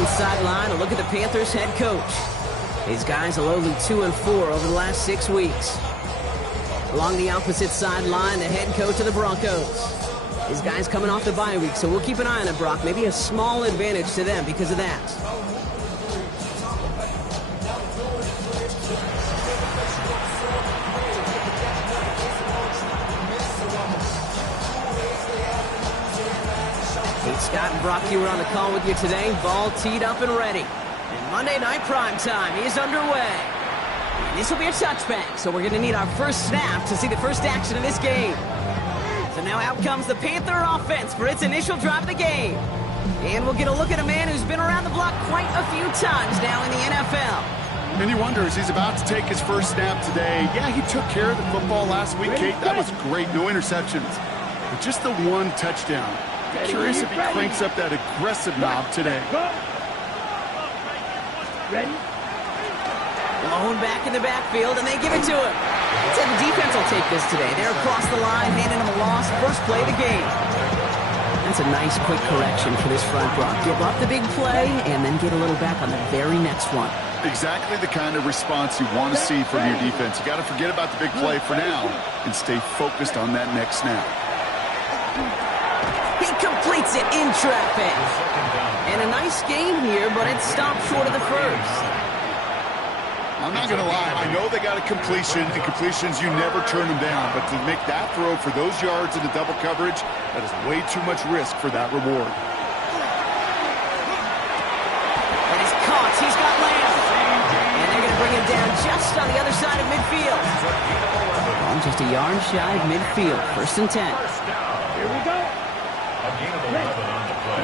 opposing sideline, a look at the Panthers head coach. These guys are lowly 2-4 over the last 6 weeks. Along the opposite sideline, the head coach of the Broncos. These guys coming off the bye week, so we'll keep an eye on it, Brock. Maybe a small advantage to them because of that. Hey, Scott and Brock, you were on the call with you today. Ball teed up and ready. And Monday Night Prime Time is underway. And this will be a touchback, so we're going to need our first snap to see the first action of this game. So now out comes the Panther offense for its initial drive of the game. And we'll get a look at a man who's been around the block quite a few times now in the NFL. And you wonder, as he's about to take his first snap today, yeah, he took care of the football last week, Kate. That was great. No interceptions. But just the one touchdown. Curious if he cranks up that aggressive knob today. Ready? Blown back in the backfield, and they give it to him. Let's say the defense will take this today. They're across the line, handing him a loss. First play of the game. That's a nice, quick correction for this front block. Give up the big play, and then get a little back on the very next one. Exactly the kind of response you want to see from your defense. You got to forget about the big play for now and stay focused on that next snap. He completes it in traffic. And a nice game here, but it stopped short of the first. I'm not going to lie. I know they got a completion, and completions, you never turn them down. But to make that throw for those yards into double coverage, that is way too much risk for that reward. And he's caught. He's got Lamb. And they're going to bring him down just on the other side of midfield. Well, just a yard shy of midfield. 1st and 10. Here we go.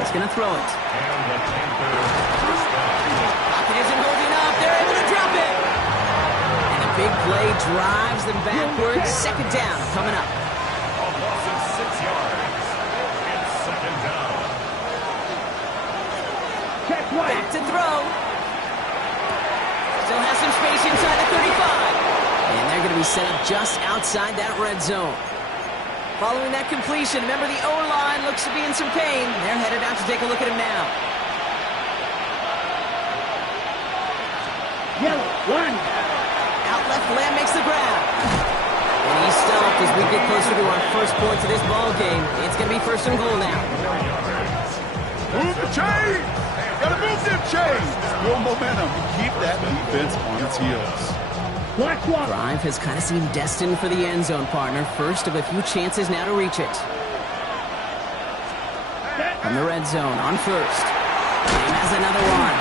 He's going to throw it. Pocket isn't holding up. They're able to drop it. And the big play drives them backwards. 2nd down coming up. A loss of 6 yards. It's 2nd down. Back to throw. Still has some space inside the 35. And they're going to be set up just outside that red zone. Following that completion, remember the O-line looks to be in some pain. They're headed out to take a look at him now. Yellow, 1. Out left, Lamb makes the grab. And he's stopped as we get closer to our first points of this ball game. It's going to be 1st and goal now. Move the chain! Gotta move them chains! Build momentum. Keep that defense on its heels. Drive has kind of seemed destined for the end zone, partner. First of a few chances now to reach it. From the red zone on 1st. And has another one.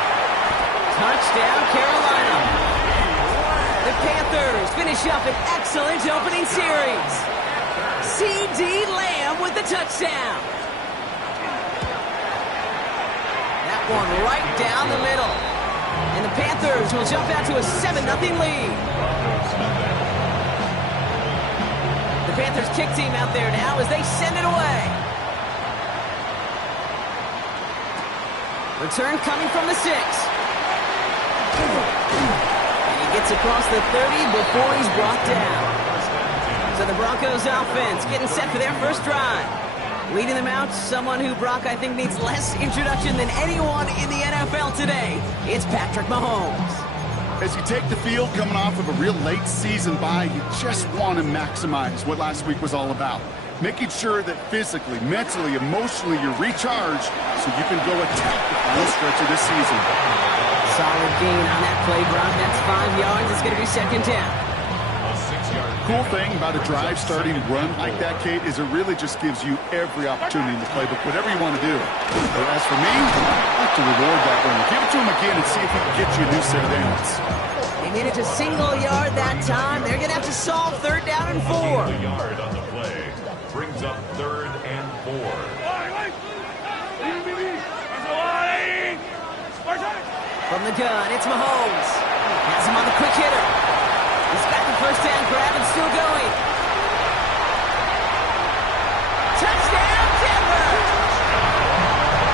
Touchdown, Carolina. The Panthers finish up an excellent opening series. C.D. Lamb with the touchdown. That one right down the middle. And the Panthers will jump out to a 7-0 lead. The Panthers kick team out there now as they send it away. Return coming from the 6. And he gets across the 30 before he's brought down. So the Broncos offense getting set for their first drive. Leading them out, someone who, Brock, I think needs less introduction than anyone in the NFL today. It's Patrick Mahomes. As you take the field coming off of a real late season bye, you just want to maximize what last week was all about. Making sure that physically, mentally, emotionally, you're recharged so you can go attack the final stretch of this season. Solid gain on that play, Brock. That's 5 yards. It's going to be 2nd down. Cool thing about a drive starting run like that, Kate, is it really just gives you every opportunity in the playbook, whatever you want to do. But as for me, I like to reward that one. Give it to him again and see if he can get you a new set of downs. They made it to single yard that time. They're going to have to solve 3rd down and 4. A yard on the play brings up 3rd and 4. From the gun, it's Mahomes. Has him on the quick hitter. He's got the 1st down grab and still going. Touchdown, Denver!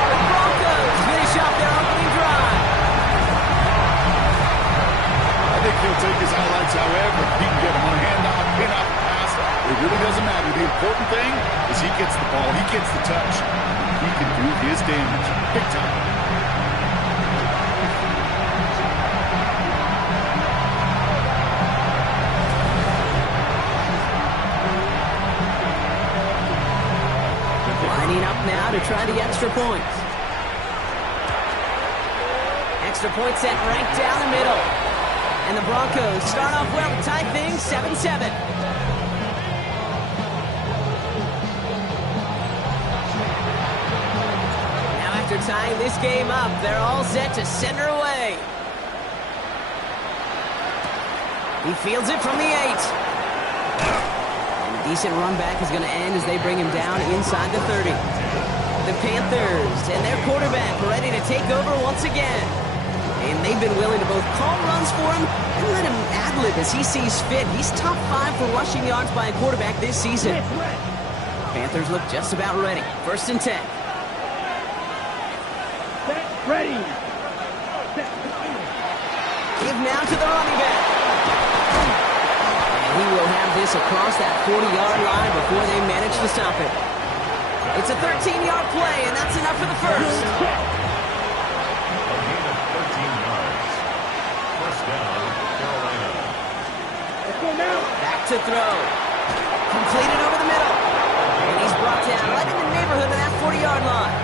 The Broncos finish off their opening drive. I think he'll take his highlights however he can get them on a handoff, pin-up, pass. It really doesn't matter. The important thing is he gets the ball, he gets the touch. He can do his damage big time. Lining up now to try the extra point. Extra point set right down the middle. And the Broncos start off well to tie things 7-7. Now after tying this game up, they're all set to send her away. He fields it from the 8. And a decent run back is going to end as they bring him down inside the 30. The Panthers and their quarterback ready to take over once again. And they've been willing to both call runs for him and let him ad-lib as he sees fit. He's top 5 for rushing yards by a quarterback this season. Panthers look just about ready. 1st and 10. Ready. Give now to the running back. And he will have this across that 40-yard line before they manage to stop it. It's a 13-yard play, and that's enough for the first. Back to throw. Completed over the middle. And he's brought down right in the neighborhood of that 40-yard line.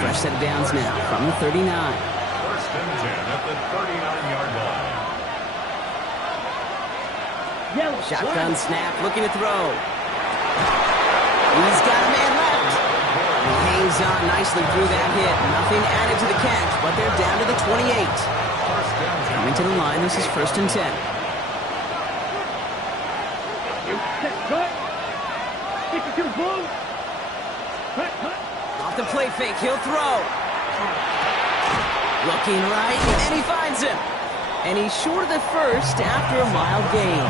Fresh set of downs now from the 39. 1st and 10 at the 39-yard line. Shotgun snap, looking to throw. He's got a man left. He hangs on nicely through that hit. Nothing added to the catch, but they're down to the 28. Coming to the line, this is 1st and 10. Off the play fake, he'll throw. Looking right, and he finds him. And he's short of the first after a mild gain.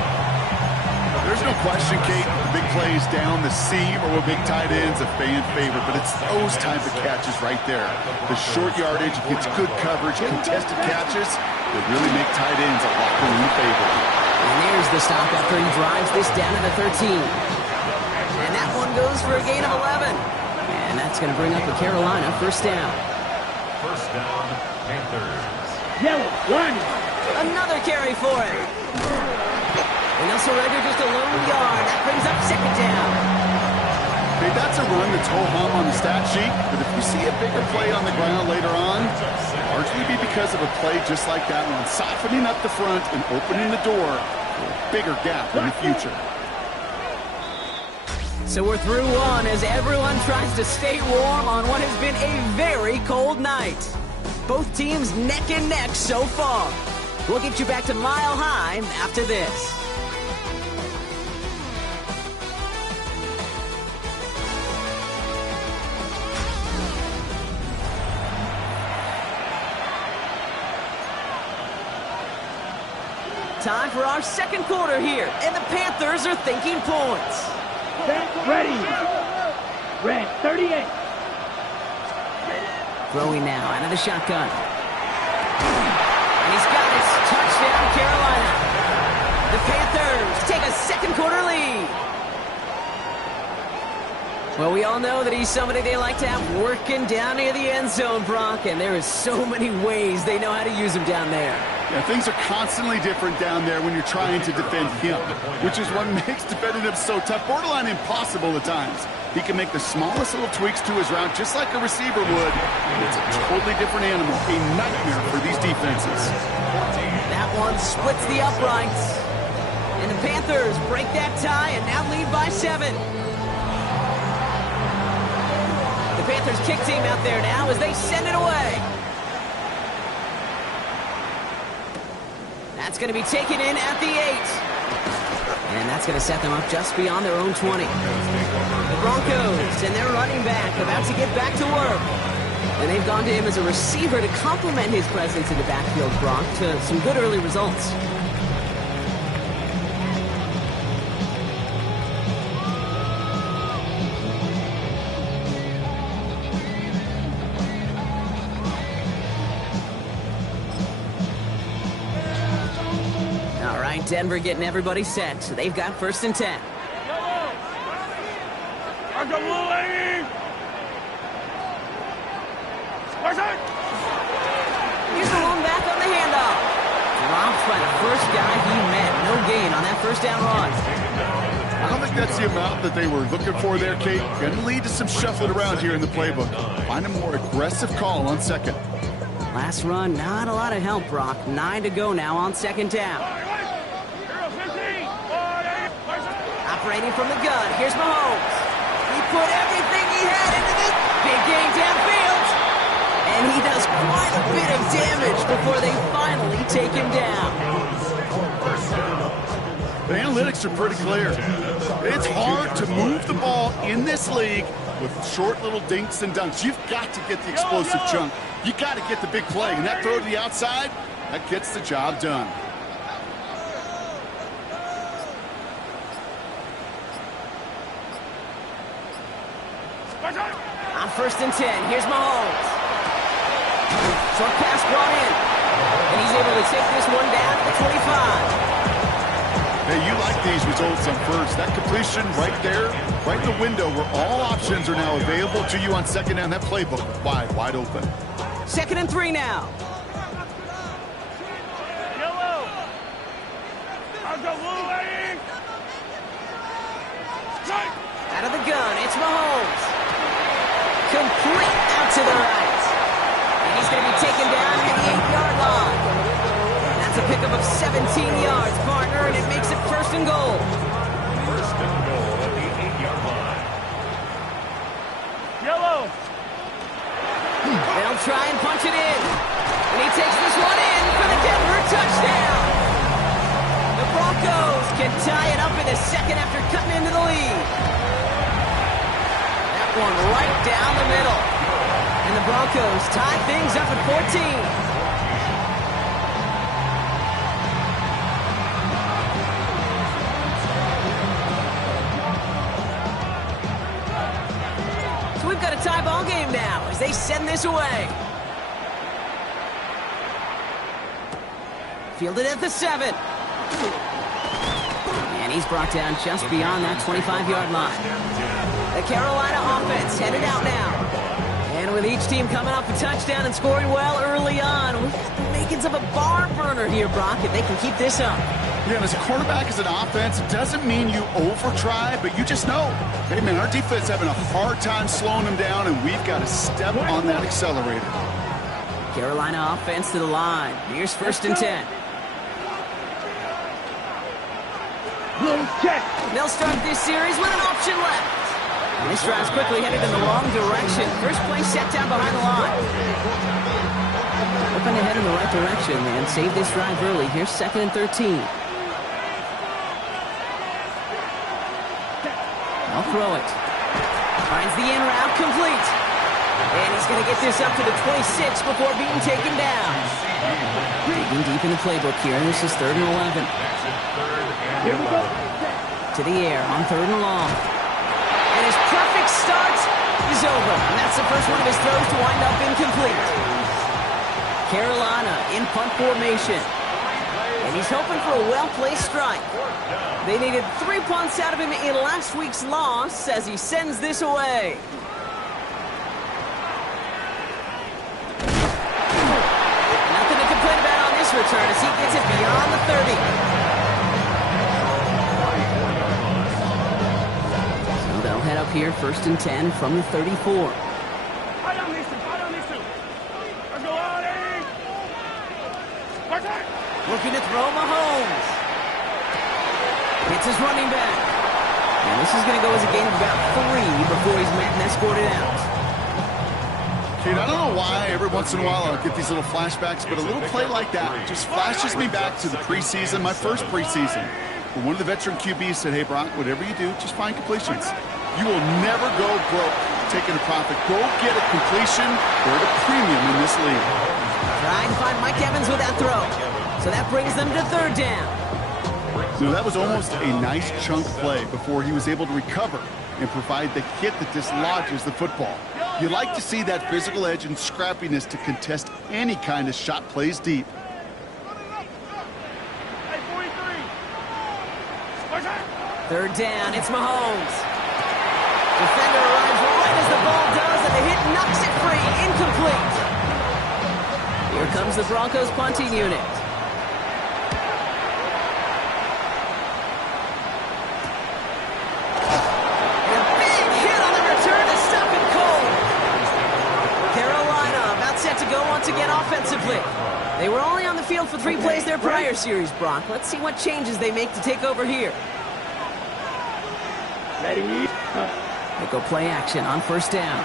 There's no question, Kate, the big plays down the seam or with big tight ends, a fan favorite, but it's those type of catches right there. The short yardage, gets good coverage, contested catches that really make tight ends a locker room favorite. And there's the stop after he drives this down to the 13. And that one goes for a gain of 11. And that's going to bring up a Carolina 1st down. 1st down, Panthers. Yellow, 1. Another carry for him. And they'll surrender just a lone yard. That brings up 2nd down. Hey, that's a run that's ho-hum on the stat sheet, but if you see a bigger play on the ground later on, largely be because of a play just like that one, softening up the front and opening the door for a bigger gap in the future. So we're through one as everyone tries to stay warm on what has been a very cold night. Both teams neck and neck so far. We'll get you back to Mile High after this. Time for our 2nd quarter here, and the Panthers are thinking points. Ready. Red, 38. Throwing now out of the shotgun. And he's got his touchdown, Carolina. The Panthers take a 2nd quarter lead. Well, we all know that he's somebody they like to have working down near the end zone, Brock, and there is so many ways they know how to use him down there. Yeah, things are constantly different down there when you're trying to defend him, which is what makes defending him so tough, borderline impossible at times. He can make the smallest little tweaks to his route just like a receiver would, and it's a totally different animal, a nightmare for these defenses. That one splits the uprights, and the Panthers break that tie and now lead by 7. The Panthers kick team out there now as they send it away. That's going to be taken in at the 8. And that's going to set them up just beyond their own 20. The Broncos and their running back about to get back to work. And they've gone to him as a receiver to complement his presence in the backfield, Brock, to some good early results. Denver getting everybody set. So they've got 1st and 10. Here's the one back on the handoff. Dropped by the first guy he met. No gain on that 1st down run. don't think that's the amount that they were looking for there, Kate. Going to lead to some shuffling around here in the playbook. Find a more aggressive call on second. Last run, not a lot of help, Brock. 9 to go now on second down. Operating from the gun, here's Mahomes. He put everything he had into this big game downfield. And he does quite a bit of damage before they finally take him down. The analytics are pretty clear. It's hard to move the ball in this league with short little dinks and dunks. You've got to get the explosive chunk. You got to get the big play. And that throw to the outside, that gets the job done. On 1st and 10, here's Mahomes. Short pass brought in. And he's able to take this one down to the 25. Hey, you like these results on first. That completion right there, right in the window where all options are now available to you on second down. That playbook wide open. 2nd and 3 now. Out of the gun, it's Mahomes. Complete out to the right. And he's going to be taken down at the 8-yard line. That's a pickup of 17 yards, partner, and it makes it 1st and goal. 1st and goal at the 8-yard line. Yellow. They'll try and punch it in. And he takes this one in for the Denver touchdown. The Broncos can tie it up in the second after cutting into the lead. That one right down the middle. And the Broncos tie things up at 14. We've got a tie ball game now as they send this away. Fielded at the 7. And he's brought down just beyond that 25-yard line. The Carolina offense headed out now. And with each team coming off a touchdown and scoring well early on, we've got the makings of a barn burner here, Brock, if they can keep this up. Yeah, and as a quarterback, as an offense, it doesn't mean you over-try, but you just know, hey, man, our defense having a hard time slowing them down, and we've got to step on that accelerator. Carolina offense to the line. Here's 1st and 10. Check. They'll start this series with an option left. And this drive's quickly headed in the wrong direction. First play set down behind the line. Hoping to head in the right direction and save this drive early. Here's 2nd and 13. I'll throw it. Finds the in route complete. And he's going to get this up to the 26 before being taken down. Digging deep in the playbook here. This is 3rd and 11. Here we go. To the air on 3rd and long. And his perfect start is over. And that's the first one of his throws to wind up incomplete. Carolina in punt formation. And he's hoping for a well-placed strike. They needed 3 punts out of him in last week's loss as he sends this away. Nothing to complain about on this return as he gets it beyond the 30. So they'll head up here 1st and 10 from the 34. Looking to throw Mahomes. It's his running back. And this is going to go as a gain of about 3 before he's met and escorted out. Kate, I don't know why every once in a while I'll get these little flashbacks, but a little play like that just flashes me back to the preseason, my first preseason. Where one of the veteran QBs said, hey, Brock, whatever you do, just find completions. You will never go broke taking a profit. Go get a completion or a premium in this league. Trying to find Mike Evans with that throw. So that brings them to 3rd down. So that was almost a nice chunk play before he was able to recover and provide the hit that dislodges the football. You like to see that physical edge and scrappiness to contest any kind of shot plays deep. Third down, it's Mahomes. Defender arrives right as the ball does, and the hit knocks it free. Incomplete. Here comes the Broncos punting unit. defensively. They were only on the field for 3 plays their prior series, Brock. Let's see what changes they make to take over here. Ready? They go play action on first down.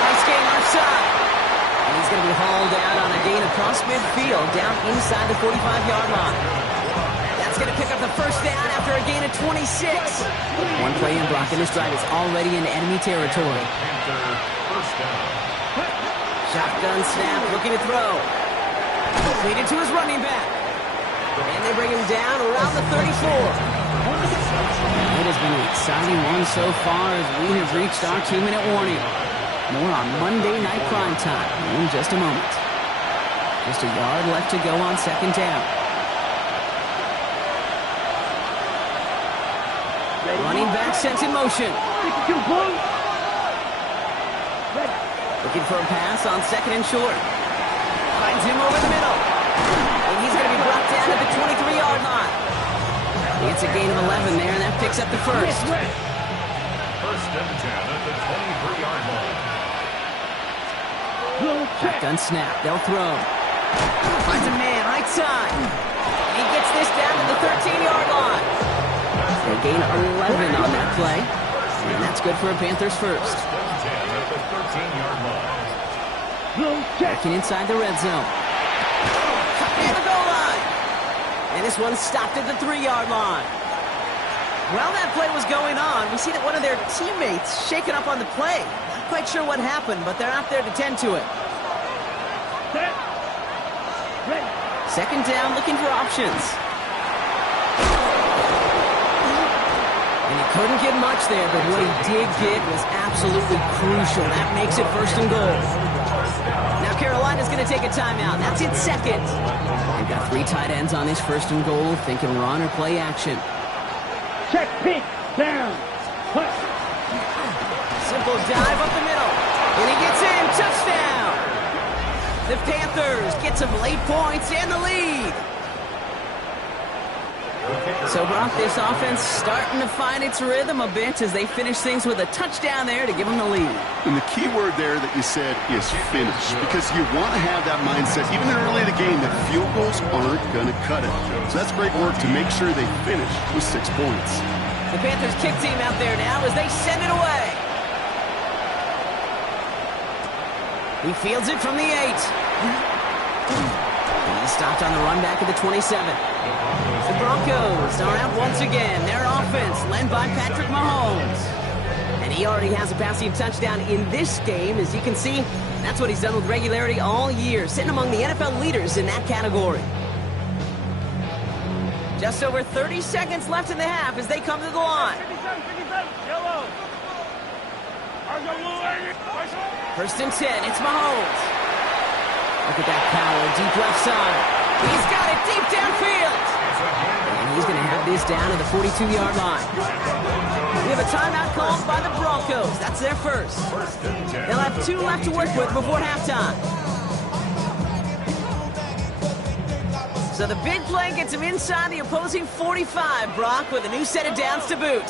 Nice gain left side. And he's going to be hauled out on a gain across midfield, down inside the 45-yard line. That's going to pick up the first down after a gain of 26. One play in, Brock, and this drive is already in enemy territory. First down. Shotgun snap, looking to throw. Completed to his running back. And they bring him down around the 34. It has been an exciting one so far as we have reached our 2-minute warning. More on Monday Night Primetime in just a moment. Just a yard left to go on second down. Running back sent in motion. Looking for a pass on second and short. Finds him over the middle. And he's going to be brought down at the 23-yard line. It's a gain of 11 there, and that picks up the first. First and 10 at the 23-yard line. Shotgun snap. They'll throw. Finds a man right side. He gets this down to the 13-yard line. They gain 11 on that play. And that's good for a Panthers first. First and 10 at the 13-yard line. Working inside the red zone. And the goal line. And this one's stopped at the 3-yard line. While that play was going on, we see that one of their teammates shaken up on the play. Not quite sure what happened, but they're out there to tend to it. Second down, looking for options. And he couldn't get much there, but what he did get was absolutely crucial. That makes it first and goal. Now Carolina's going to take a timeout. That's in second. They've got 3 tight ends on this first and goal, thinking run or play action. Check, pick, down. Simple dive up the middle. And he gets in. Touchdown. The Panthers get some late points and the lead. So, Brock, this offense starting to find its rhythm a bit as they finish things with a touchdown there to give them the lead. And the key word there that you said is finish, because you want to have that mindset, even early in the game, that field goals aren't going to cut it. So that's great work to make sure they finish with 6 points. The Panthers kick team out there now as they send it away. He fields it from the 8. He's stopped on the run back at the 27. The Broncos are out once again. Their offense led by Patrick Mahomes. And he already has a passing touchdown in this game. As you can see, that's what he's done with regularity all year, sitting among the NFL leaders in that category. Just over 30 seconds left in the half as they come to the line. First and 10, it's Mahomes. Look at that power, deep left side. He's got it deep downfield. And he's going to have this down at the 42-yard line. We have a timeout called by the Broncos. That's their first. They'll have 2 left to work with before halftime. So the big play gets him inside the opposing 45, Brock, with a new set of downs to boot.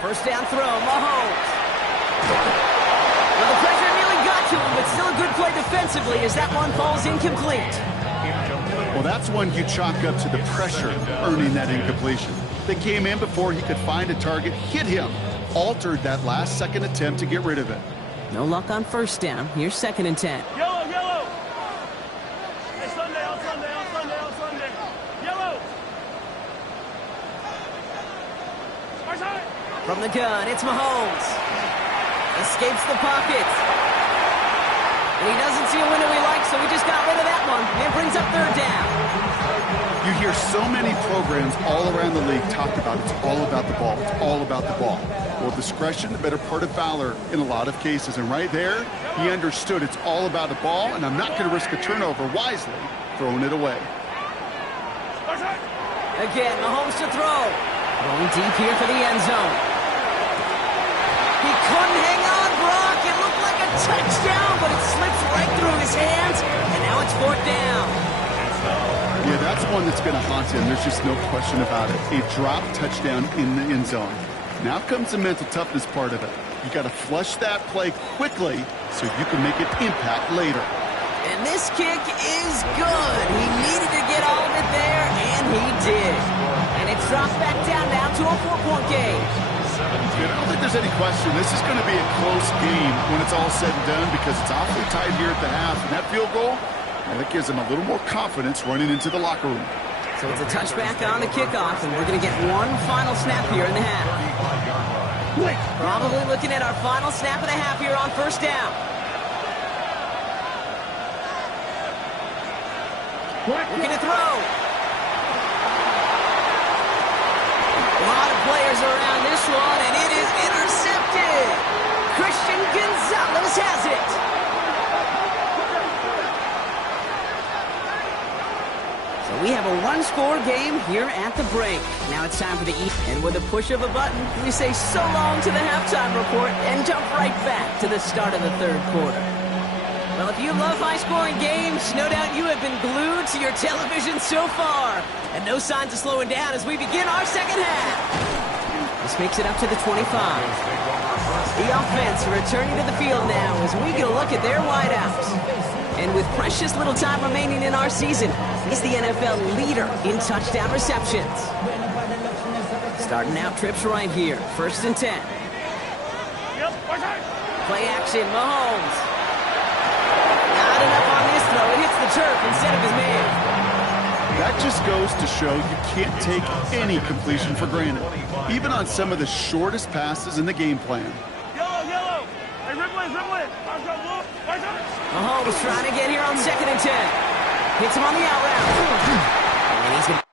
First down throw, Mahomes. Well, the pressure nearly got to him, but still a good play defensively as that one falls incomplete. Well, that's one you chalk up to the pressure earning that incompletion. They came in before he could find a target, hit him, altered that last-second attempt to get rid of it. No luck on first down. Here's second and 10. Yellow, yellow. Hey, Sunday, on Sunday, on Sunday, on Sunday. Yellow. From the gun, it's Mahomes. Escapes the pocket. And he doesn't see a window he likes, so he just got rid of that one. And brings up third down. You hear so many programs all around the league talk about it's all about the ball. It's all about the ball. Well, discretion, the better part of valor in a lot of cases. And right there, he understood it's all about the ball, and I'm not going to risk a turnover wisely, throwing it away. Again, Mahomes to throw. Going deep here for the end zone. He couldn't hang on, Brock. It looked like a touchdown, but it slips right through his hands, and now it's 4th down. Yeah, that's one that's going to haunt him. There's just no question about it. A drop touchdown in the end zone. Now comes the mental toughness part of it. You got to flush that play quickly so you can make an impact later. And this kick is good. He needed to get all of it there, and he did. And it's dropped back down now to a 4-point game. I don't think there's any question this is going to be a close game when it's all said and done because it's awfully tight here at the half. And that field goal, well, that gives them a little more confidence running into the locker room. So it's a touchback on the kickoff, and we're going to get one final snap here in the half. Probably looking at our final snap of the half here on first down. Looking to throw. A lot of players around this one, and it is intercepted. Christian Gonzalez has it. So we have a one-score game here at the break. Now it's time for the and with a push of a button, we say so long to the halftime report and jump right back to the start of the third quarter. Well, if you love high-scoring games, no doubt you have been glued to your television so far. And no signs of slowing down as we begin our second half. This makes it up to the 25. The offense returning to the field now as we get a look at their wideouts. And with precious little time remaining in our season, he's the NFL leader in touchdown receptions. Starting out trips right here, 1st and 10. Play action, Mahomes. Not enough on this throw. It hits the turf instead of his man. That just goes to show you can't take any completion for granted, even on some of the shortest passes in the game plan. Yellow. Hey, Ripley. Mahomes trying to get here on 2nd and 10. Hits him on the out route. And he's going to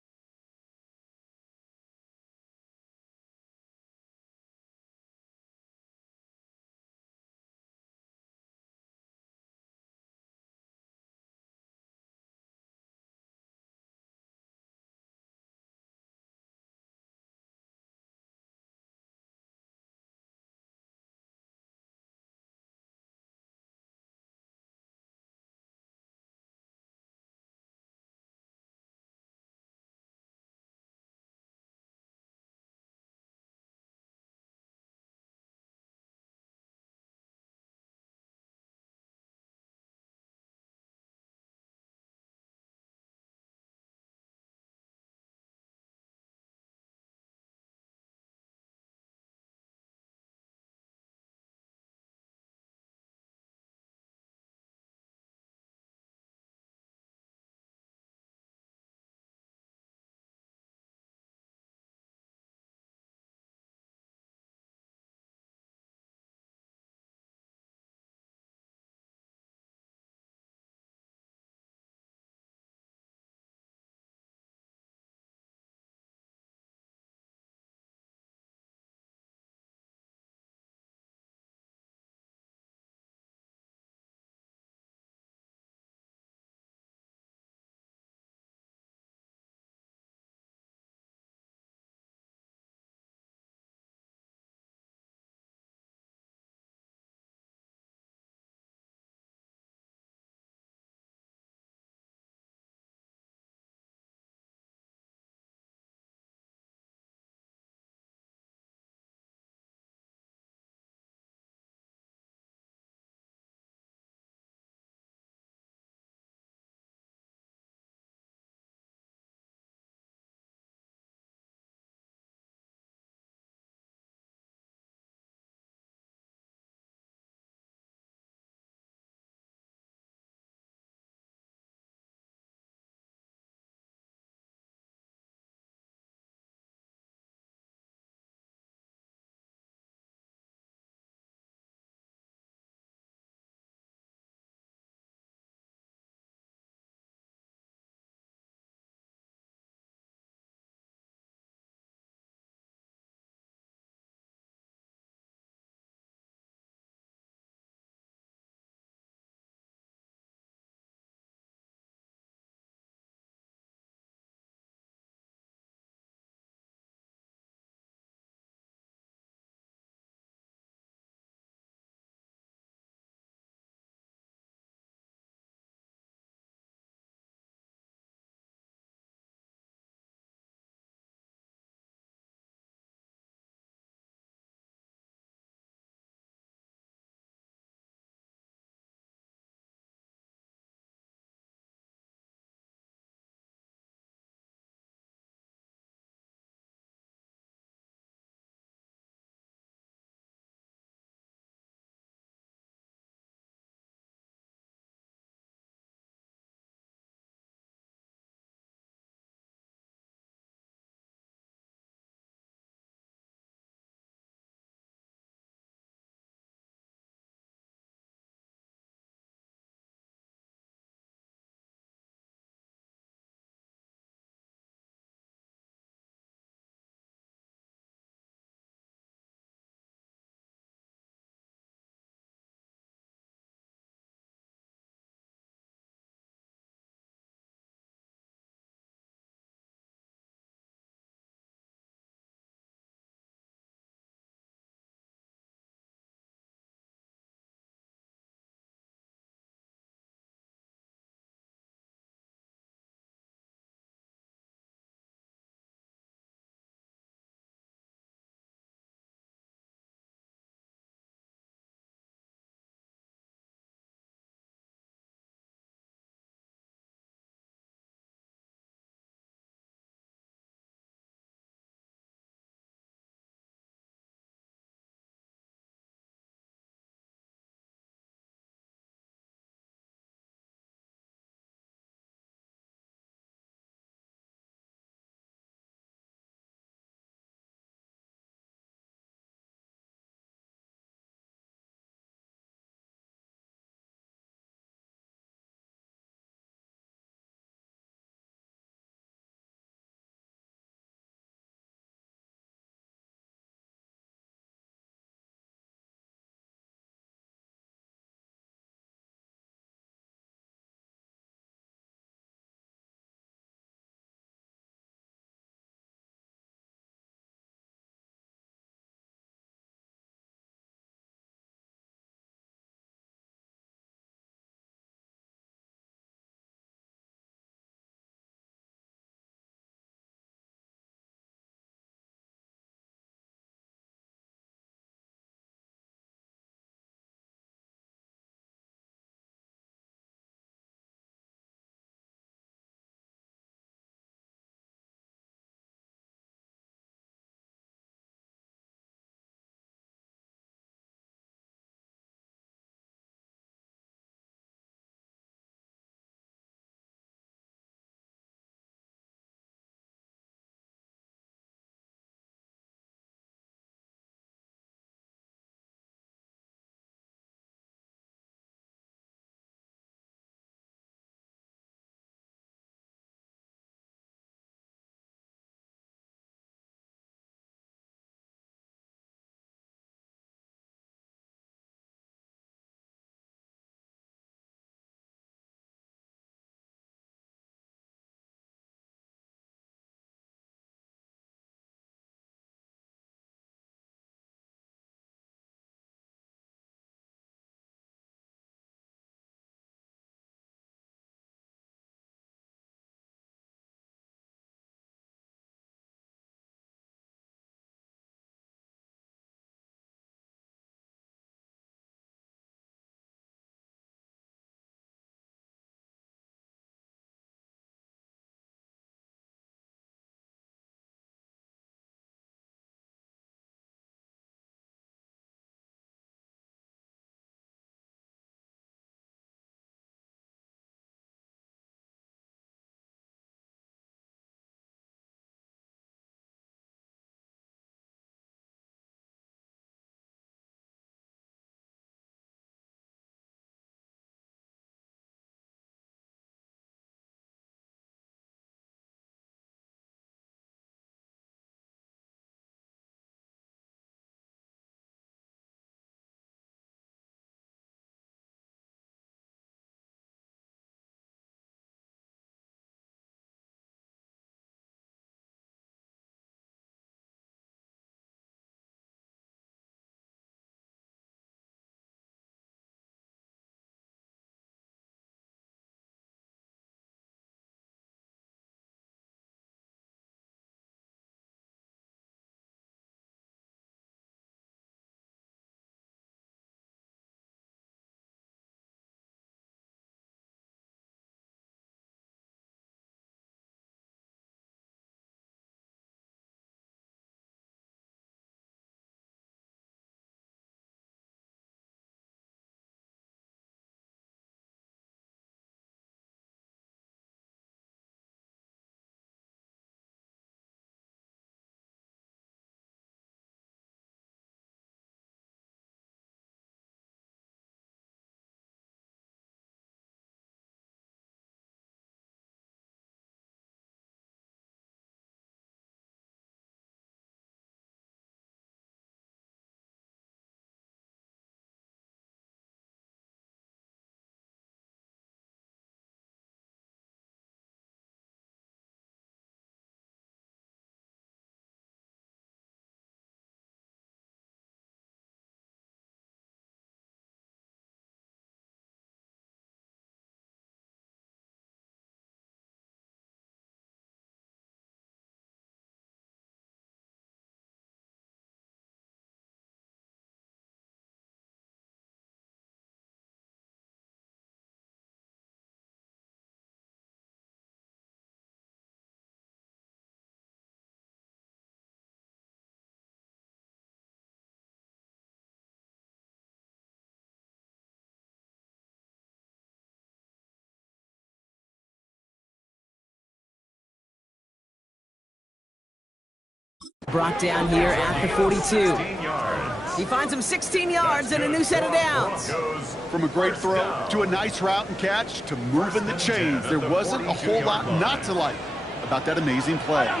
Brought down here at the 42. 16 yards. He finds him 16 yards and a new set of downs. Goes From a great throw to a nice route and catch to moving the chains, there wasn't a whole lot not to like about that amazing play. They'll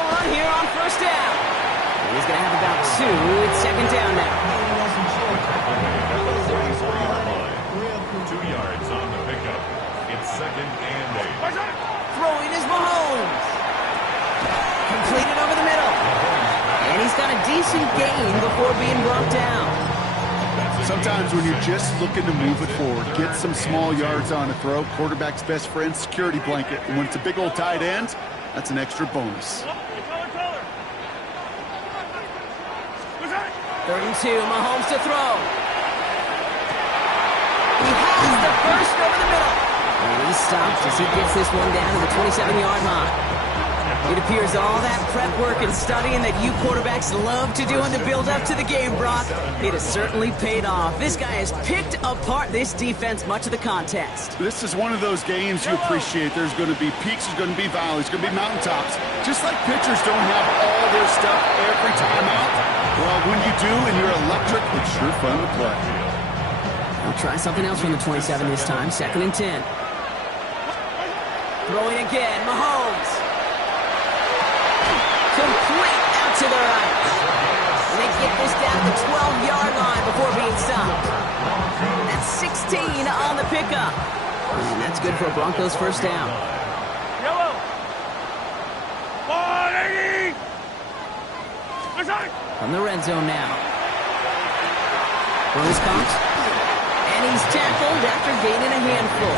run here on first down. And he's going to have about 2. It's second down now. 2 yards on the pickup. It's second and 8. Throwing is Mahomes. Completed over the middle. And he's got a decent gain before being brought down. Sometimes when you're just looking to move it forward, get some small yards on a throw, quarterback's best friend, security blanket. And when it's a big old tight end, that's an extra bonus. 3rd and 2, Mahomes to throw. He has the first over the middle. And he stops as he gets this one down to the 27-yard line. It appears all that prep work and studying that you quarterbacks love to do in the build-up to the game, Brock, it has certainly paid off. This guy has picked apart this defense much of the contest. This is one of those games you appreciate. There's going to be peaks, there's going to be valleys, there's going to be mountaintops. Just like pitchers don't have all their stuff every time out. Well, when you do and you're electric, it's sure fun to play. We'll try something else from the 27 this time. 2nd and 10. Throwing again, Mahomes. Complete out to the right. And they get this down to the 12-yard line before being stopped. That's 16 on the pickup. And that's good for a Broncos first down. Yellow. 180. From the red zone now. Burns comes. And he's tackled after gaining a handful.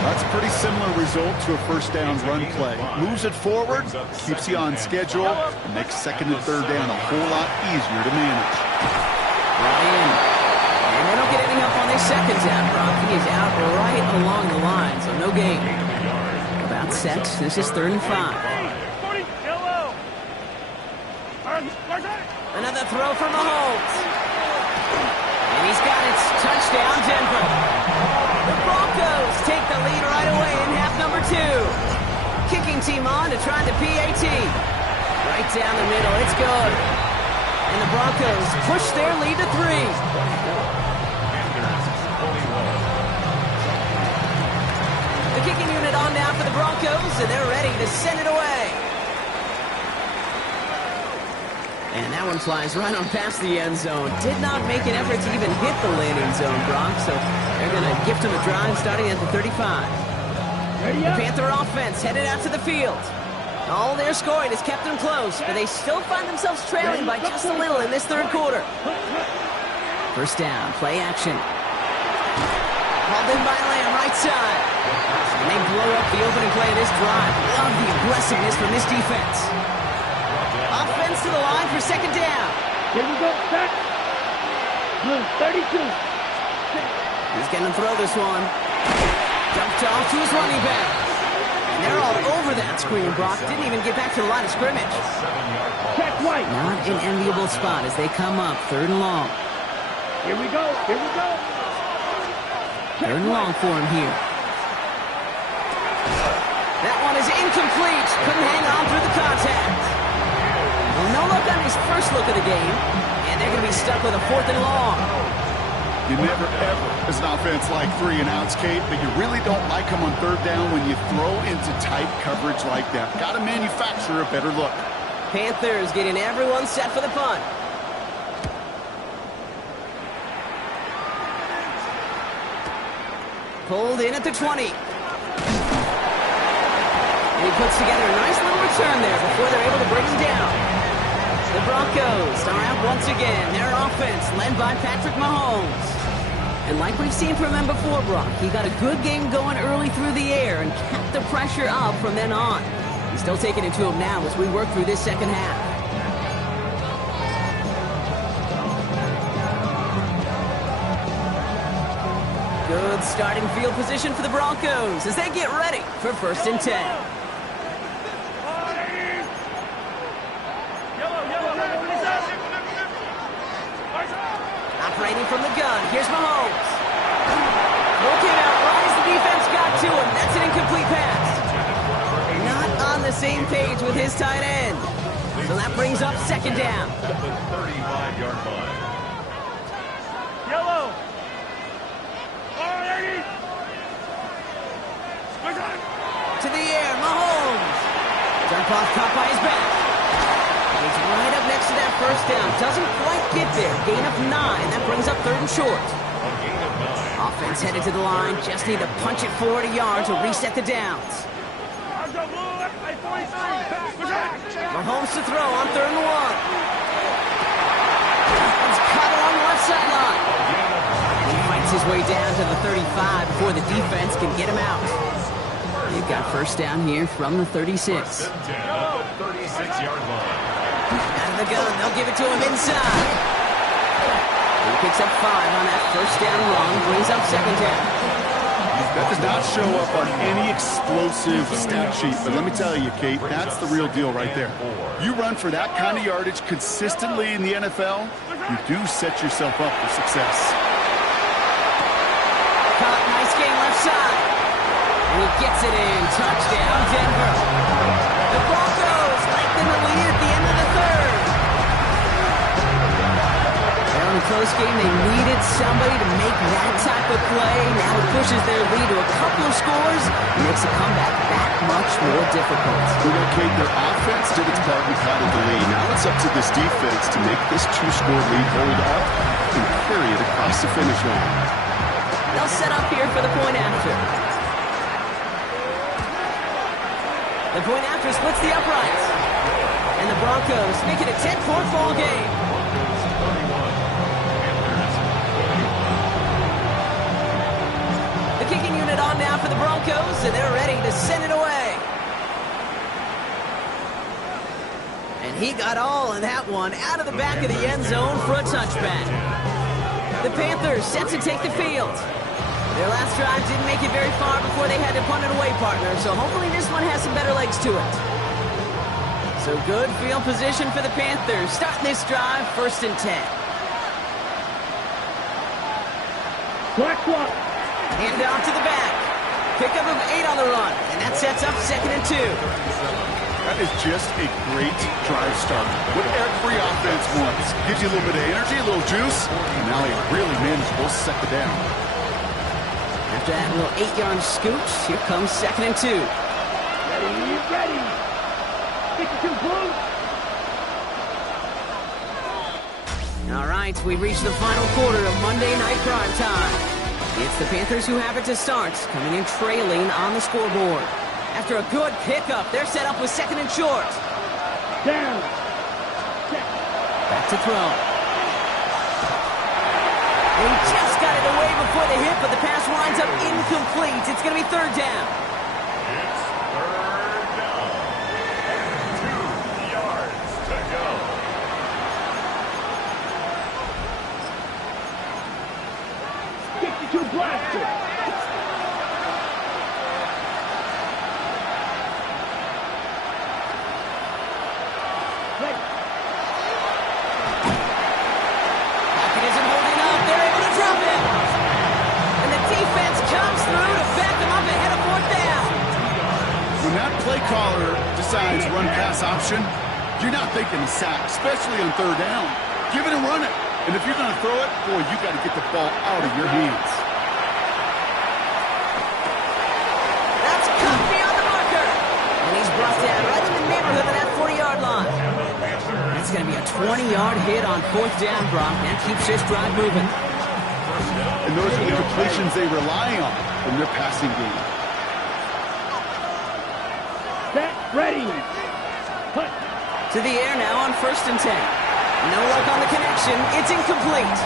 That's a pretty similar result to a first down run play. Moves it forward, keeps you on schedule, and makes 2nd and 3rd down a whole lot easier to manage. Ryan. And they don't get any help on their second down, Brock. He is out right along the line, so no gain. About set. This is 3rd and 5. Another throw for Mahomes. And he's got it. Touchdown, Denver. The Broncos take the lead right away in half number 2. Kicking team on to try the PAT. Right down the middle. It's good. And the Broncos push their lead to 3. The kicking unit on now for the Broncos, and they're ready to send it away. And that one flies right on past the end zone. Did not make an effort to even hit the landing zone, Brock, so they're going to gift him a drive starting at the 35. The Panther offense headed out to the field. All their scoring has kept them close, but they still find themselves trailing by just a little in this 3rd quarter. First down, play action. Called in by Lamb, right side. And they blow up the opening play of this drive. Love the aggressiveness from this defense. Offense to the line for 2nd down. Here we go. Back. 32. He's going to throw this one. Dumped off to his running back. And they're all over that screen, Brock. Didn't even get back to the line of scrimmage. Check White. Not an enviable spot as they come up 3rd and long. Here we go. Here we go. 3rd and long for him here. That one is incomplete. Couldn't hang on through the contact. Well, no luck on his first look of the game. And they're going to be stuck with a 4th and long. You never, ever, as an offense, like 3 and outs, Kate, but you really don't like them on 3rd down when you throw into tight coverage like that. Got to manufacture a better look. Panthers getting everyone set for the punt. Pulled in at the 20. And he puts together a nice little return there before they're able to bring him down. The Broncos are out once again. Their offense led by Patrick Mahomes. And like we've seen from him before, Brock, he got a good game going early through the air and kept the pressure up from then on. He's still taking it to him now as we work through this second half. Good starting field position for the Broncos as they get ready for 1st and 10. Operating from the gun, here's Mahomes. Looking out right as the defense got to him. That's an incomplete pass. Not on the same page with his tight end. So that brings up second down. At the 35-yard line. Yellow. To the air, Mahomes. Dump off caught by his back. He's right up next to that first down. Doesn't quite get there. Gain of 9. That brings up third and short. A gain of 9. Offense headed to the line. Just need to punch it forward a yard to reset the downs. Mahomes to throw on third and 1. He's caught along the left sideline. He fights his way down to the 35 before the defense can get him out. They've got first down here from the 36. First and 10 at the 36-yard line. Out of the gun, they'll give it to him inside. He picks up 5 on that first down run, brings up second down. That does not show up on any explosive stat sheet, but let me tell you, Kate, that's the real deal right there. You run for that kind of yardage consistently in the NFL, you do set yourself up for success. Caught, nice game left side. And he gets it in. Touchdown, Denver. The Broncos lengthen the lead at the end of the third. Well, in a close game, they needed somebody to make that type of play. Now it pushes their lead to a couple of scores and makes a comeback that much more difficult. You know, Kate, their offense did its part and caught the lead. Now it's up to this defense to make this 2-score lead hold up and carry it across the finish line. They'll set up here for the point after. The point after splits the uprights. And the Broncos make it a 10-point ball game. The kicking unit on now for the Broncos, and they're ready to send it away. And he got all of that one out of the back of the end zone for a touchback. The Panthers set to take the field. Their last drive didn't make it very far before they had to punt it away, partner, so hopefully this one has some better legs to it. So good field position for the Panthers. Starting this drive, first and 10. Hand off to the back. Pickup of 8 on the run, and that sets up second and 2. That is just a great drive start. What every offense wants. Gives you a little bit of energy, a little juice, and now a really manageable second down. After that little 8-yard scooch, here comes second and 2. Ready. 52 blue. All right, we've reached the final quarter of Monday Night Prime Time. It's the Panthers who have it to start, coming in trailing on the scoreboard. After a good pickup, they're set up with second and short. Down. Back to throw. They just got it away before the hit, but the pass winds up incomplete. It's going to be third down. It's third down. 2 yards to go. Blaster. Pocket isn't holding up. They're able to drop him. And the defense comes through to back them up ahead of fourth down. When that play caller decides run pass option, you're not thinking sack, especially on third down. Give it and run it. And if you're going to throw it, boy, you got to get the ball out of your hands. That's cut beyond the marker. And he's brought down right in the neighborhood of that 40-yard line. That's going to be a 20-yard hit on fourth down, Brock. That keeps this drive moving. And those are the completions they rely on from their passing game. Set, ready. Put. To the air now on first and 10. No luck on the connection. It's incomplete.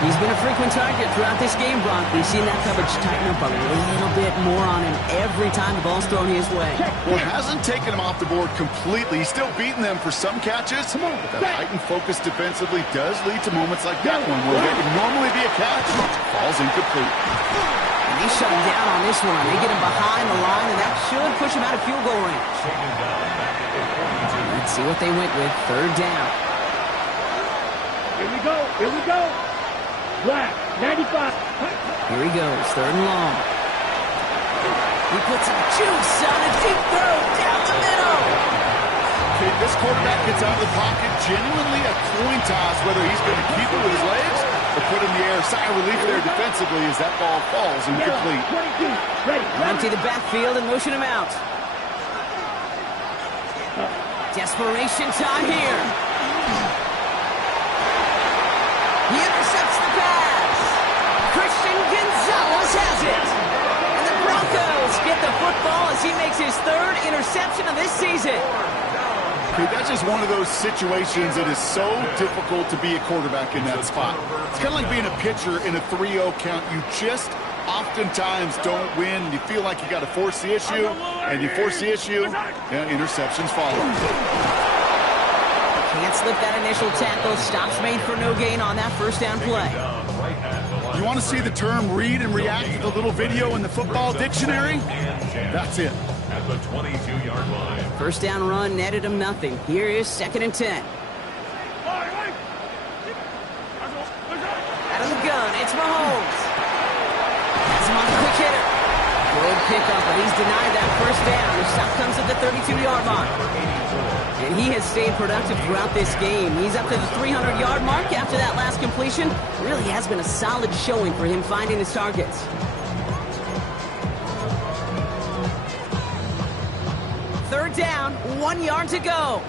He's been a frequent target throughout this game, Brock. We've seen that coverage tighten up a little bit more on him every time the ball's thrown his way. Well, hasn't taken him off the board completely. He's still beating them for some catches. But that heightened focus defensively does lead to moments like that one where what would normally be a catch falls incomplete. And they shut him down on this one. They get him behind the line, and that should push him out of field goal range. Let's see what they went with. Third down. Here we go. Black, 95. Here he goes, third and long. He puts some juice on a deep throw down the middle. Okay, this quarterback gets out of the pocket, genuinely a coin toss whether he's going to keep it with his legs or put it in the air. Sigh of relief there defensively as that ball falls incomplete. Empty the backfield and motion him out. Desperation time here. He intercepts the pass. Christian Gonzalez has it. And the Broncos get the football as he makes his third interception of this season. Okay, that's just one of those situations that is so difficult to be a quarterback in that spot. It's kind of like being a pitcher in a 3-0 count. You just oftentimes don't win. You feel like you got to force the issue, and you force the issue, and interceptions follow. Can't slip that initial tackle. Stops made for no gain on that first down play. You want to see the term read and react to the little video in the football dictionary? That's it. At the 22-yard line. First down run netted him nothing. Here is 2nd and 10. Out of the gun, it's Mahomes. That's him on the quick hitter. Good pickup, but he's denied that first down. The stop comes at the 32-yard line. And he has stayed productive throughout this game. He's up to the 300-yard mark after that last completion. Really has been a solid showing for him finding his targets. Third down, 1 yard to go.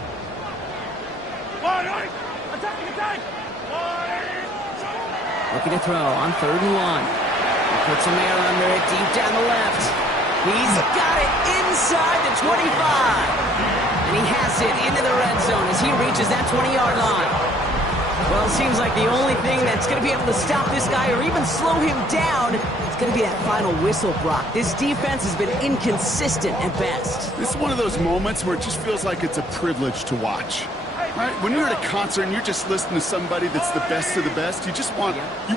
Looking to throw on 3rd and 1. He puts some air under it deep down the left. He's got it inside the 25. And he has it into the red zone as he reaches that 20-yard line. Well, it seems like the only thing that's going to be able to stop this guy or even slow him down is going to be that final whistle, Brock. This defense has been inconsistent at best. This is one of those moments where it just feels like it's a privilege to watch. Right? When you're at a concert and you're just listening to somebody that's the best of the best, you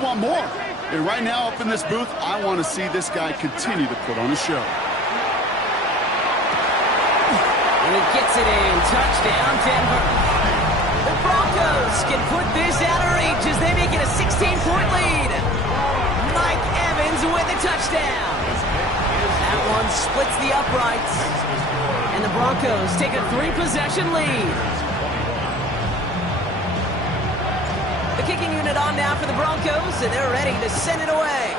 want more. And right now up in this booth, I want to see this guy continue to put on a show. And he gets it in. Touchdown, Denver. The Broncos can put this out of reach as they make it a 16-point lead. Mike Evans with the touchdown. That one splits the uprights. And the Broncos take a 3-possession lead. The kicking unit on now for the Broncos, and they're ready to send it away.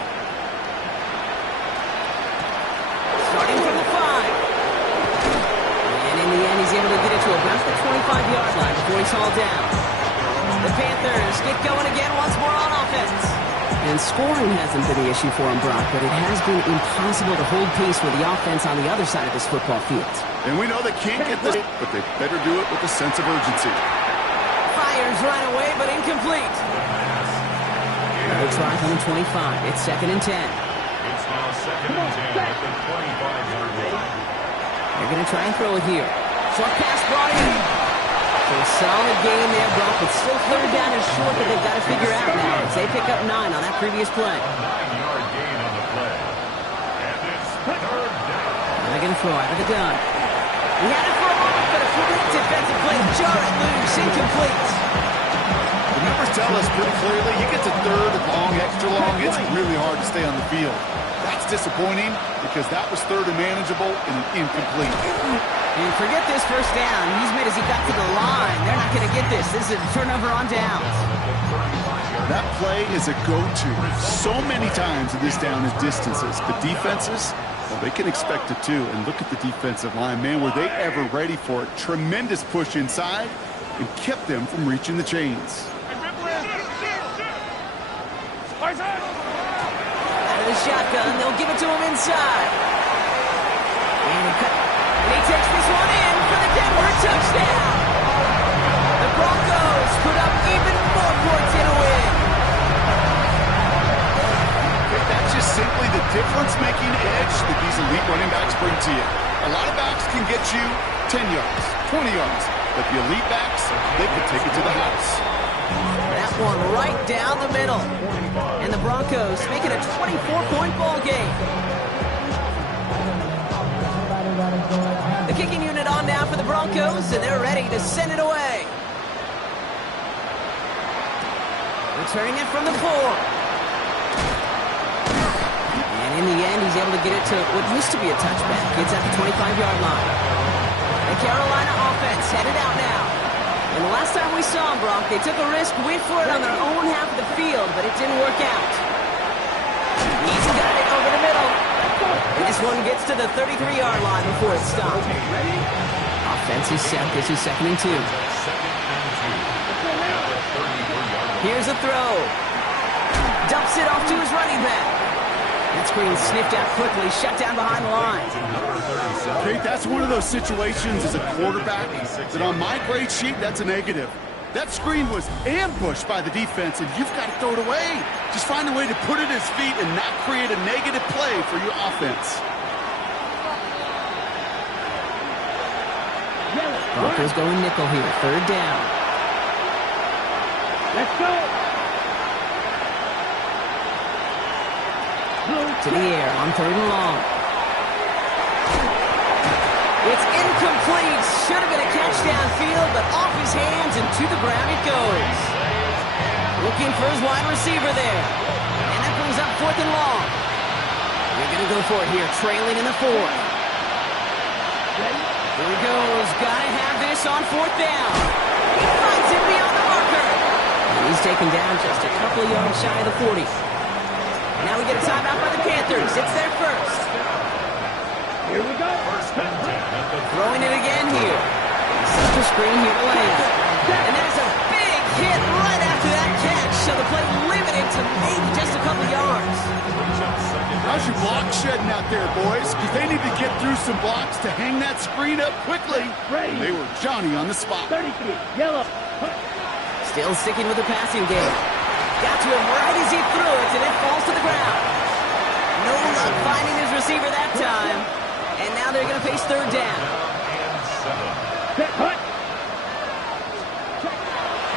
Starting from the 5. In the end, he's able to get it to about the 25-yard line before he's hauled down. The Panthers get going again once more on offense. And scoring hasn't been the issue for him, Brock, but it has been impossible to hold pace with the offense on the other side of this football field. And we know they can't get this, but they better do it with a sense of urgency. Fires right away, but incomplete. Another try from the 25. It's 2nd and 10. It's now 2nd and 10 at the 25-yard line. They're going to try and throw it here. Short pass brought in. So a solid game there, Brock, but still 3rd down is short that they've got to figure out now as they pick up 9 on that previous play. 9-yard gain on the play. And it's 3rd down. They're going to throw out of the gun. He had it for a moment, but a quick defensive play to jar it loose, incomplete. The numbers tell us pretty clearly, you get to 3rd and long, extra long, it's really hard to stay on the field. That's disappointing because that was 3rd and manageable and an incomplete. And forget this first down. He's made as he got to the line. They're not going to get this. This is a turnover on downs. That play is a go-to so many times in this down and distances. The defenses, well, they can expect it too. And look at the defensive line, man. Were they ever ready for it? Tremendous push inside and kept them from reaching the chains. Out of the shotgun, they'll give it to him inside. And he takes this one in for the Denver touchdown. The Broncos put up even more points in a win. That's just simply the difference-making edge that these elite running backs bring to you. A lot of backs can get you 10 yards, 20 yards, but the elite backs, they can take it to the house. That one right down the middle. And the Broncos make it a 24-point ball game. The kicking unit on now for the Broncos, and they're ready to send it away. Returning it from the 4. And in the end, he's able to get it to what used to be a touchback. It's at the 25-yard line. The Carolina offense headed out now. And the last time we saw them, Brock, they took a risk, went for it on their own half of the field, but it didn't work out. He's got it over the middle. And this one gets to the 33-yard line before it's stopped. Offense is set. This is 2nd and 2. Here's a throw. Dumps it off to his running back. That screen sniffed out quickly, shut down behind the line. Kate, that's one of those situations as a quarterback that on my grade sheet, that's a negative. That screen was ambushed by the defense, and you've got to throw it away. Just find a way to put it at his feet and not create a negative play for your offense. Broncos going nickel here, 3rd down. Let's go. To the air on 3rd and long. It's incomplete. Should have been a catch downfield, but off his hands and to the ground it goes. Looking for his wide receiver there. And that brings up 4th and long. They're going to go for it here, trailing in the 4th. Here he goes. Got to have this on 4th down. He finds him beyond the marker. And he's taken down just a couple of yards shy of the 40. Now we get a timeout by the Panthers. It's their first. Here we go. Throwing it again here. Such a screen here to land. And there's a big hit right after that catch. So the play limited to maybe just a couple yards. How's your block shedding out there, boys? Because they need to get through some blocks to hang that screen up quickly. They were Johnny on the spot. 33, yellow. Still sticking with the passing game. Got to him right as he threw it, and it falls to the ground. No luck finding his receiver that time. And now they're going to face 3rd down.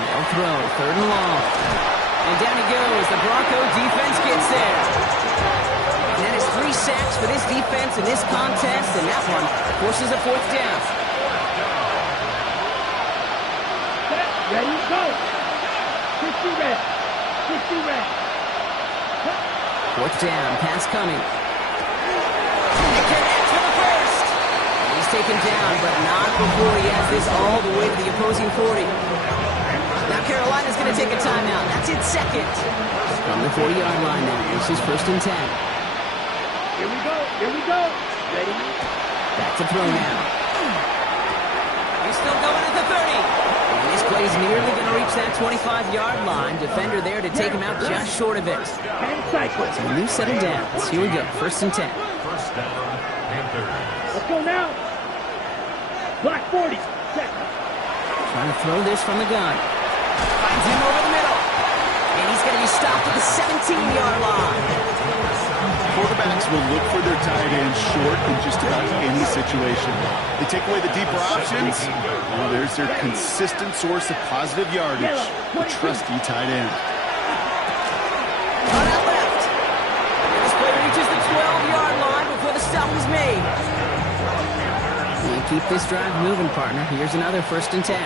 No throw, 3rd and long. And down he goes. The Bronco defense gets there. And that is 3 sacks for this defense in this contest, and that one forces a 4th down. Ready, go. 50 red. 50 red. 4th down, pass coming. It connects for the first. He's taken down, but not before he has this all the way to the opposing 40. Now Carolina's going to take a timeout. That's its 2nd. From the 40-yard line now. This is 1st and 10. Here we go. Here we go. Ready? Back to throw now. He's still going at the 30. And this play's nearly going to reach that 25-yard line. Defender there to take him out just short of it. And cycle. So a new set of downs. Here we go. 1st and 10. First down, Panthers. Let's go now. Black 40. Second. Trying to throw this from the gun. Finds him over the middle. And he's going to be stopped at the 17-yard line. Quarterbacks will look for their tight end short in just about any situation. They take away the deeper options. Well, there's their consistent source of positive yardage, the trusty tight end. On that left. And this play reaches the 12-yard line before the stop is made. We keep this drive moving, partner. Here's another 1st and 10.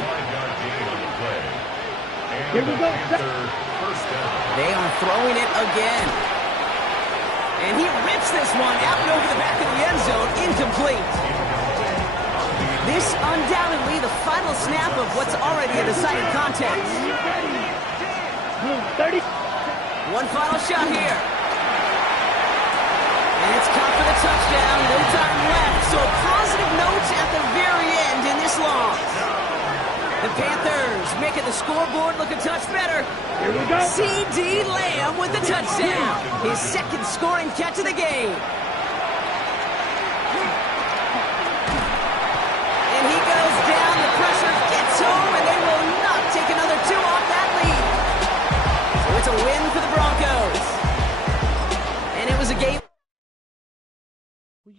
Here we go. They are throwing it again. And he rips this one out and over the back of the end zone. Incomplete. This undoubtedly the final snap of what's already a decided contest. 30. One final shot here. And it's caught for the touchdown. No time left. So a positive note at the very end in this loss. The Panthers making the scoreboard look a touch better. Here we go. C.D. Lamb with the touchdown. His 2nd scoring catch of the game. And he goes down. The pressure gets home, and they will not take another 2 off that lead. So it's a win for the Broncos. And it was a game.